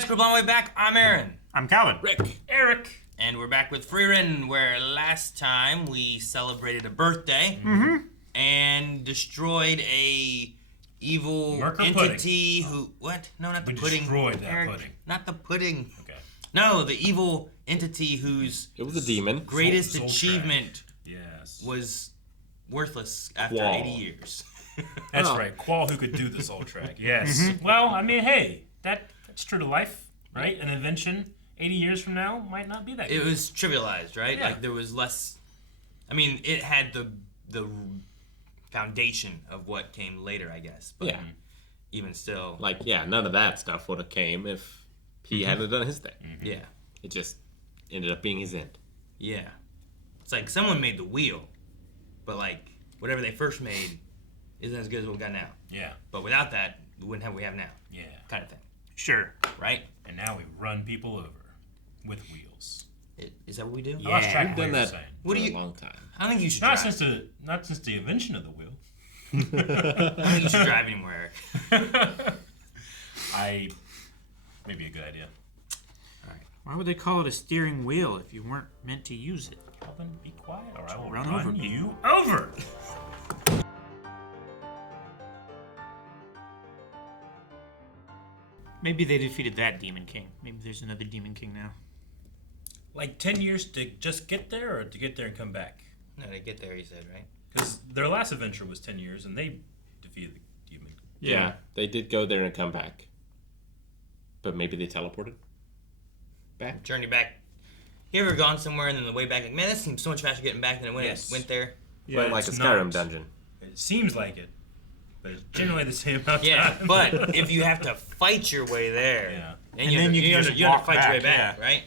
guys, we're on the way back. I'm Aaron. I'm Calvin. Rick. Eric. And we're back with Freerin, where last time we celebrated a birthday and destroyed a evil Merker entity who... What? No, not the We pudding. destroyed that Eric, pudding. not the pudding. Okay. No, the evil entity whose It was a demon. greatest Soul achievement Yes. was worthless after Qual. 80 years. That's Oh. right. Qual who could do the soul track. Yes. Well, I mean, hey, that's true to life, right? An invention 80 years from now might not be that It good. was trivialized, right? Yeah. Like there was less. I mean, it had the foundation of what came later, I guess. But Yeah. even still, Like, yeah, none of that stuff would have came if he hadn't done his thing. yeah, It just ended up being his end. yeah. It's like someone made the wheel, but like whatever they first made isn't as good as what we got now. Yeah. But without that, we wouldn't have what we have now, Yeah. kind of thing, Sure. right? And now we run people over with wheels. Is that what we do? I lost track We've of what done you were that saying. What for do a you- long time. I don't think you should Not drive. since the invention of the wheel. I don't think you should drive anymore, Eric. Maybe a good idea. Why would they call it a steering wheel if you weren't meant to use it? Calvin, be quiet, or I will Run run, over you over. Maybe they defeated that Demon King. Maybe there's another Demon King now. Like 10 years to just get there, or to get there and come back? No, to get there, he said, right? Because their last adventure was 10 years, and they defeated the demon. Yeah, they did go there and come back. But maybe they teleported back. Journey back. You ever gone somewhere and then the way back, like, man, this seems so much faster getting back than it Yes. went there? Went like a it's Skyrim not. dungeon. It seems like it, but it's generally the same amount of Yeah, time. but if you have to fight your way there, Yeah. then And you then have to, you can you have just to, you have to walk fight your way back, back, yeah. right?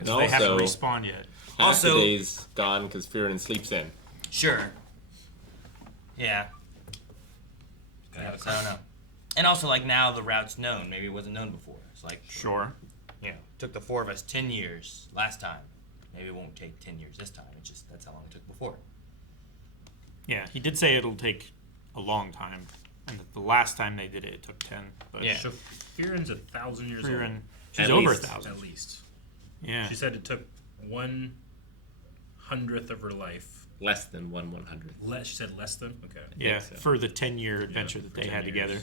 And They haven't also, respawned yet. half Also- the day's gone because Fearin sleeps in. Sure. Yeah, Gotta have a so I don't know. And also, like, now the route's known. Maybe it wasn't known before. It's like, Sure. you know, took the four of us 10 years last time. Maybe it won't take 10 years this time. It's just, that's how long it took before. Yeah, he did say it'll take a long time. And that the last time they did it, it took 10. But Yeah. So Fearin's 1,000 years Frieren, old. she's At over least. 1,000. At least. Yeah. She said it took 1/100th of her life. Less than 1/100th. She said less than? Okay. Yeah, so. for the 10-year adventure for that they 10 had years. together.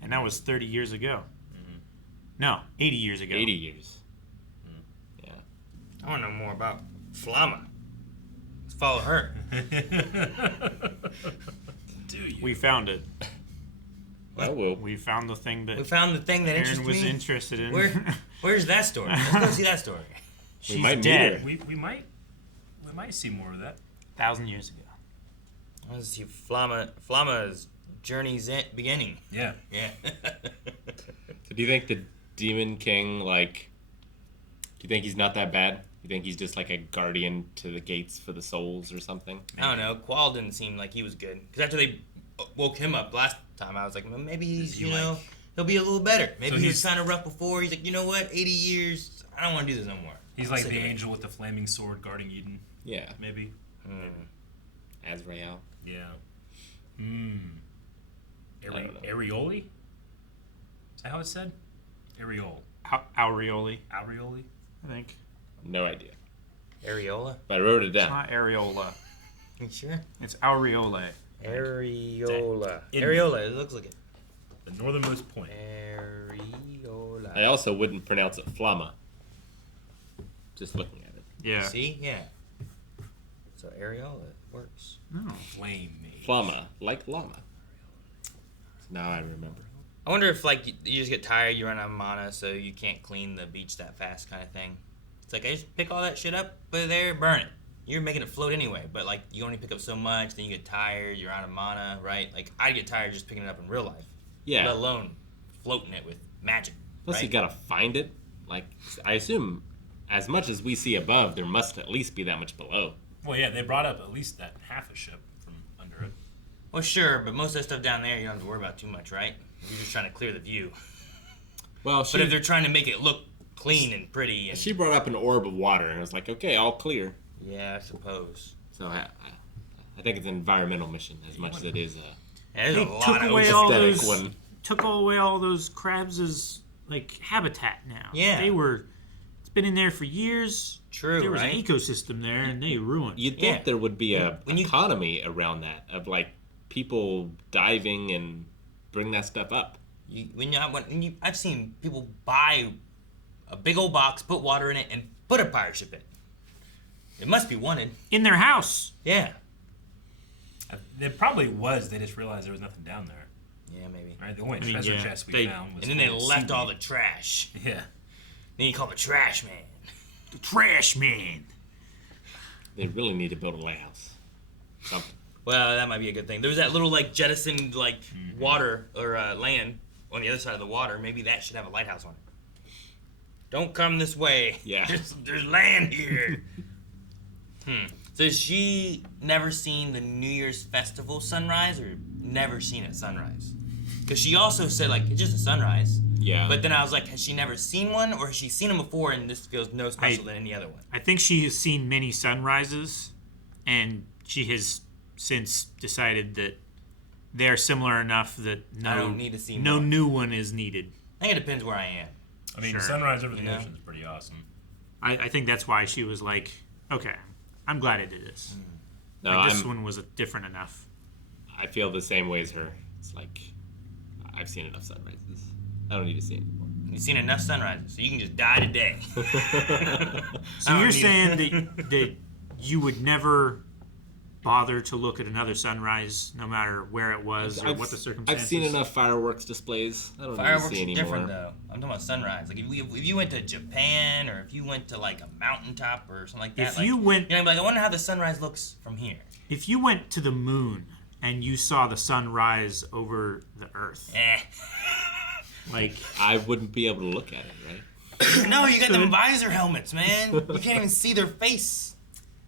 And that was 30 years ago. No, 80 years ago. 80 years. Yeah. I want to know more about Flama. Let's follow her. Do you? We found it. I will. We found the thing that We found the thing that Aaron interests was me. interested in. Where's that story? Let's go see that story. She's might meet dead. her. we might see more of that. 1,000 years ago. I want to see Flama's journey's beginning. Yeah. Yeah. So do you think the Demon King, like, do you think he's not that bad? You think he's just like a guardian to the gates for the souls or something? I don't know. Qual didn't seem like he was good. Because after they woke him up last time, I was like, well, maybe he's, Is he you know, like- he'll be a little better. Maybe So he was he's- kind of rough before. He's like, you know what? 80 years, I don't want to do this no more. He's I'm like sick the of it. angel with the flaming sword guarding Eden, Yeah. maybe. Azrael. Yeah. Hmm. I don't know. Areoli? Is that how it's said? Areole. Aureoli, Aureoli? I think. No idea. Areola? But I wrote it It's down. not areola. You sure? It's aureole. Areola. In- Areola, it looks like it. The northernmost point. Areola. I also wouldn't pronounce it Flama. Just looking at it. Yeah. See? Yeah. So Areola works. No. Flame mage. Flama, like llama. Now I remember. I wonder if, like, you just get tired, you run out of mana, so you can't clean the beach that fast kind of thing. It's like, I just pick all that shit up, put it there, burn it. You're making it float anyway, but, like, you only pick up so much, then you get tired, you're out of mana, right? Like, I get tired just picking it up in real life. Yeah. Let alone floating it with magic. Plus, right? you gotta find it. Like, I assume, as much as we see above, there must at least be that much below. Well, yeah, they brought up at least that half a ship from under it. Well, sure, but most of that stuff down there, you don't have to worry about too much, right? You're just trying to clear the view. Well, But if they're trying to make it look clean and pretty, and she brought up an orb of water, and I was like, okay, all clear. yeah, I suppose. So I think it's an environmental mission as much as it is a Yeah, there's They a lot took of away ocean. all aesthetic those. one. Took away all those crabs' like habitat now. Yeah. It's been in there for years. True, There was right? an ecosystem there, and they ruined. You'd think Yeah. there would be a When you- economy around that of like people diving and bring that stuff up. I've seen people buy a big old box, put water in it, and put a pirate ship in. It must be wanted. In their house. Yeah. There probably was. They just realized there was nothing down there. Yeah, maybe. Right? The only I mean, treasure yeah, chest we they- found was And then they full of left all the seaweed. trash. Yeah. Then you call the trash man. The trash man. They really need to build a lighthouse. Something. Well, that might be a good thing. There was that little like jettisoned like water or land on the other side of the water. Maybe that should have a lighthouse on it. Don't come this way. Yeah. There's land here. So has she never seen the New Year's festival sunrise or never seen it sunrise? Because she also said like it's just a sunrise. Yeah. But then I was like, has she never seen one or has she seen them before and this feels no special than any other one? I think she has seen many sunrises, and she has since decided that they're similar enough that I don't need to see no more. new one is needed. I think it depends where I am. I mean, Sure. sunrise over the You know? ocean is pretty awesome. I think that's why she was like, okay, I'm glad I did this. no, Like, this I'm, one was different enough. I feel the same way as her. It's like I've seen enough sunrises. I don't need to see anymore. You've seen enough sunrises, so you can just die today. So I you're don't saying need that you would never bother to look at another sunrise, no matter where it was or what the circumstances? I've seen enough fireworks displays. I don't Fireworks need to see are anymore. different though. I'm talking about sunrise. Like if you went to Japan or if you went to like a mountaintop or something like that. If like, you went- you know, like I wonder how the sunrise looks from here. If you went to the moon and you saw the sun rise over the Earth, Eh. like I wouldn't be able to look at it, right? No, you got them visor helmets, man. You can't even see their face.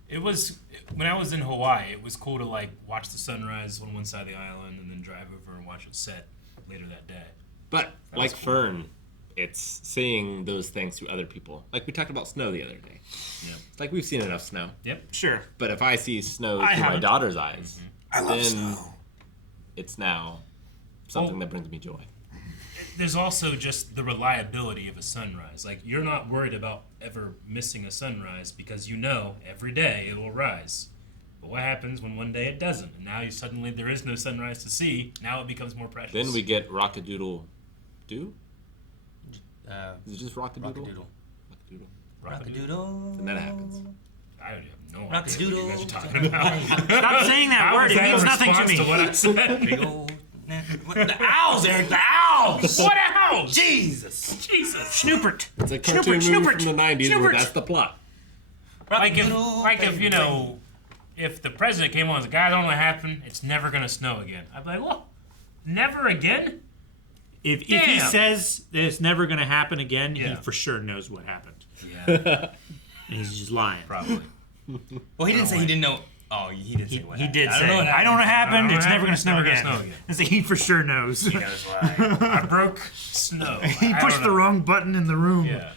It was when I was in Hawaii. It was cool to like watch the sunrise on one side of the island and then drive over and watch it set later that day. But That like was cool. Fern, it's seeing those things through other people. Like we talked about snow the other day. Yeah. It's like we've seen enough snow. Yep. sure. But if I see snow I through my haven't. daughter's eyes, I love then snow. it's now something Well- that brings me joy. There's also just the reliability of a sunrise. Like you're not worried about ever missing a sunrise because you know every day it will rise. But what happens when one day it doesn't? And now you suddenly there is no sunrise to see. Now it becomes more precious. Then we get Rockadoodle Doo? Is it just Rockadoodle. Rockadoodle? Rockadoodle. Rockadoodle. And that happens. I don't have no idea what you guys are Rockadoodle. talking about. Stop saying that How word. is It that a means nothing to response me. what I said? Big old. What, the owls, Eric. The owls. What else? Jesus. Jesus. Snoopert. It's a cartoon movie Snoopert. from the 90s where Snoopert. that's the plot. Like Rockadoodle, if you know, if the president came on and said, "Guys, I don't know what happened. It's never gonna snow again." I'd be like, "What? Never again?" If he Damn. says that it's never going to happen again, he Yeah. for sure knows what happened. Yeah, And he's just lying. probably. Well, he didn't say he didn't know. Oh, he did say what He happened. did I say, don't know what I don't know what happened. I don't It's know never going to it's snow never gonna again. snow again. And so he for sure knows. He knows why. I broke snow. He I pushed don't the know. wrong button in the room. Yeah,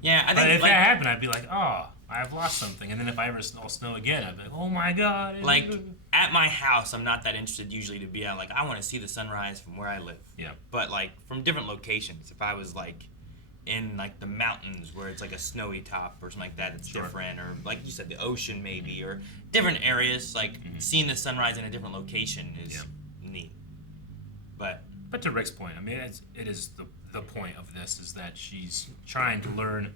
Yeah, I but think if like, that happened, I'd be like, "Oh, I've lost something." And then if I ever all snow again, I'd be like, "Oh my god!" like at my house, I'm not that interested usually to be out. Like I want to see the sunrise from where I live. yeah, But like from different locations. If I was like in like the mountains where it's like a snowy top or something like that, it's Sure. different. Or like you said, the ocean maybe, or different areas. Like seeing the sunrise in a different location is neat. But But to Rick's point, I mean, it is the point of this is that she's trying to learn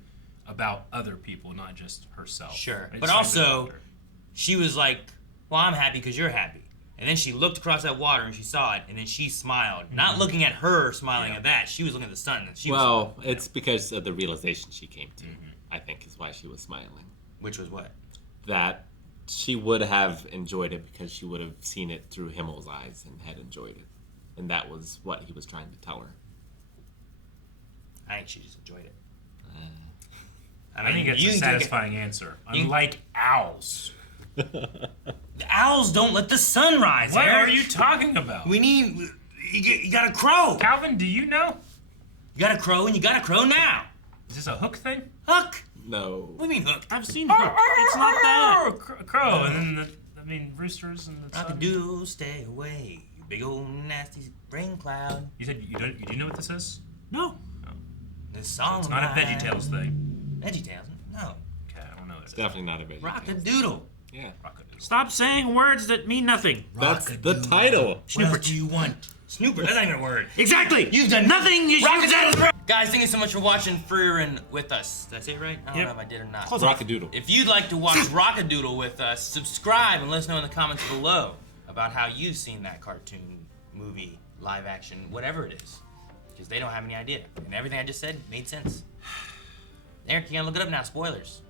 about other people, not just herself. Sure. It's But trying to also- help her. she was like, "Well, I'm happy because you're happy." And then she looked across that water and she saw it, and then she smiled. Not looking at her smiling Yeah. at that. She was looking at the sun. And she was Well, smiling, it's because of the realization she came to, I think, is why she was smiling. which was what? That she would have enjoyed it because she would have seen it through Himmel's eyes and had enjoyed it. And that was what he was trying to tell her. I think she just enjoyed it. I think it's you a can take it- satisfying answer. you- Unlike owls. The owls don't let the sun rise. What Eric. are you talking about? We need. You got a crow. Calvin, do you know? You got a crow, and you got a crow now. Is this a hook thing? Hook. No. What do you mean hook? I've seen Hook. It's not that. Oh, crow. And then roosters and the sun. Rockadoodle, stay away. You big old nasty rain cloud. You said you do know what this is? No. the song. It's not a VeggieTales thing. VeggieTales? No. Okay, I don't know what It's it is. definitely not a veggie. Rock-a-doodle. Yeah. Rockadoodle. Stop saying words that mean nothing. That's the Rock-a-doodle. title. What else do you want? Snooper, that's not even a word. Exactly. You've done nothing. You Guys, thank you so much for watching Freerin with us. Did I say it right? I don't Yep. know if I did or not. Close Rockadoodle. If you'd like to watch Rockadoodle with us, subscribe and let us know in the comments below about how you've seen that cartoon, movie, live action, whatever it is. Because they don't have any idea. And everything I just said made sense. Eric, you gotta look it up now. Spoilers.